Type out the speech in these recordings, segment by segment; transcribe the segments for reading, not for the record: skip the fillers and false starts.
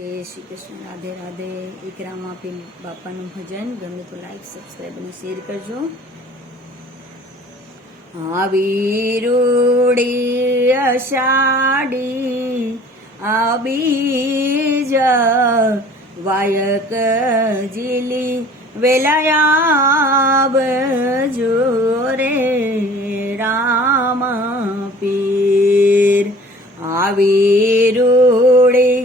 જય શ્રી કૃષ્ણ, રાધે રાધે. એકરામ આપીલ બાપાનું ભજન ગમે તો લાઈક, સબસ્ક્રાઈબ અને શેર કરજો. આવી રૂડી અષાઢી આ બીજ વાયક જીલી વેલાયાબજો રે રામ પીર. આવી રૂડી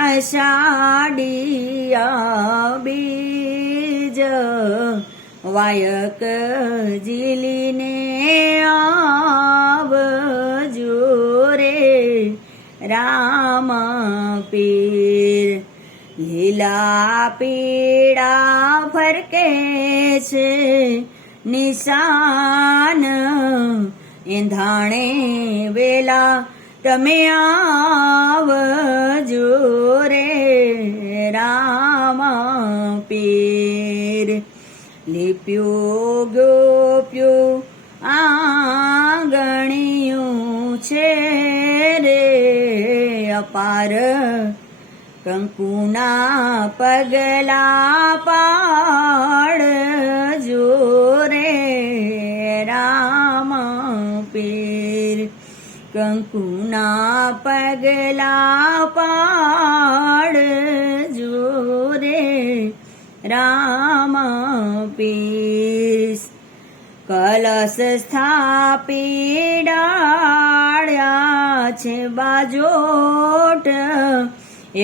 અષાઢી આ બીજ વાયક જીલીને આવજો રે રામ પીર. લીલા પીળા ફરકે છે નિશાન એંધાણે વેલા તમે આવજો રે રામ પીર. લીપ્યું ગોપ્યું આંગણિયું છે રે અપાર કંકુના પગલા પાડજો રે રામ પીર. કંકુના પગલા પાડજો રે રામ પીર. કલશ સ્થાપી ડાળ્યા છે બાજોટ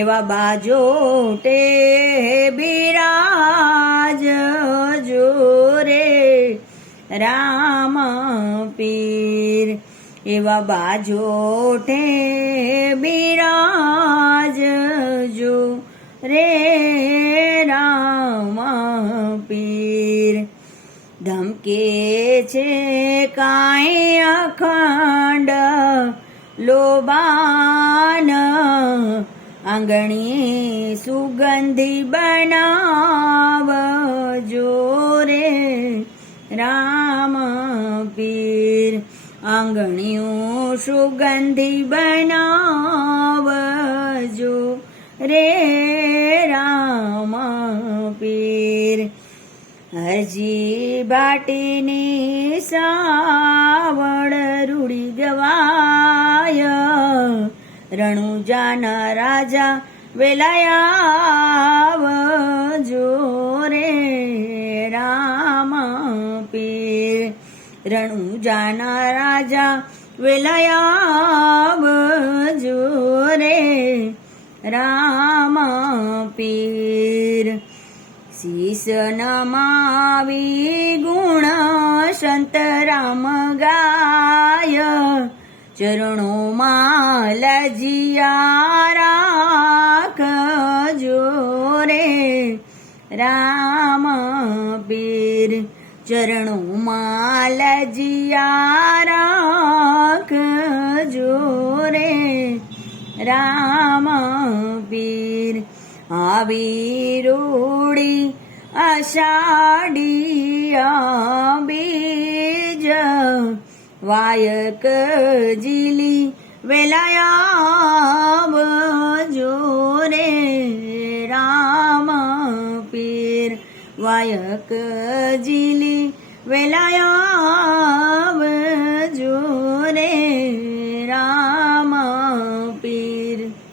એવા બાજોટે બિરાજજો રે રામ પીર. એવા બાજોટે બિરાજજો રે રામ પીર. ધમકે છે કાંઈ અખંડ લોબાન આંગણી સુગંધી બનાવજો રે રામ પીર. આંગણીયું સુગંધી બનાવજો રે રામ પીર. હરજી ભાટીની સાવડ રૂડી ગવાય રણુજાના રાજા વેલાયાવજો રે રામ પીર. રણુજાના રાજા વેલાયાવજો રે રામ પીર. શીશ નમાવી ગુણ સંત રામ ગાય ચરણોમાં લજિયા રાખજો રે રામ પીર. ચરણોમાં લજિયા રાખજો રે રામ પીર. આવી રૂડી અષાઢી આ બીજ વાયક જીલી વેલાયાબજો રે રામ પીર. વાયક જીલી વેલાયા